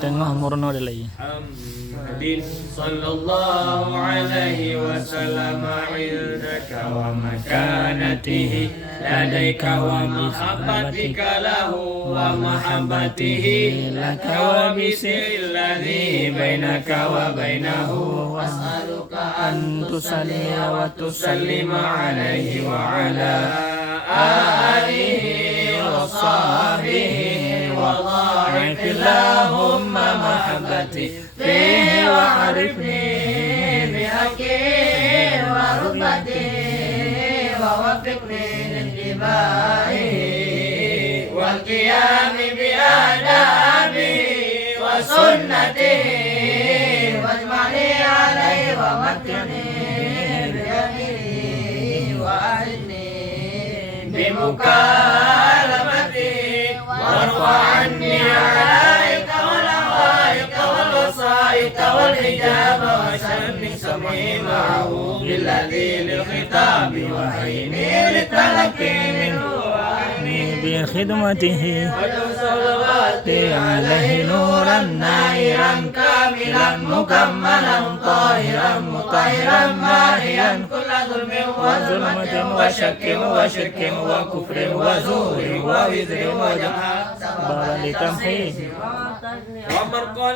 Tengah murno dalai. محمد صلى الله عليه وسلم عندك ومكانته لديك ومحبتك له ومحبته لك وبسر الذي بينك وبينه وأسألك أن تصلي وتسلم عليه وعلى آله وصحبه وضاعف اللهم محبتي فيه وعرفني بحقه ورتبته ووفقني لاتباعه والقيام بآدابه وسنته واجمعني عليه ومكني بأمره وأعذني بمكالمته وارفع عني عليك والعوائق والوصائق والحجاب وشن سمعي معه بالذي للخطاب وعيني للتلقي منه وعيني بخدمته وتصلواتي عليه نورا نائرا كاملا مكملا طاهرا مطهرا ماهيا كل ظلم وظلمة وشك وشرك وكفر وزور ووزر وجهل بل لتمحيص ومرق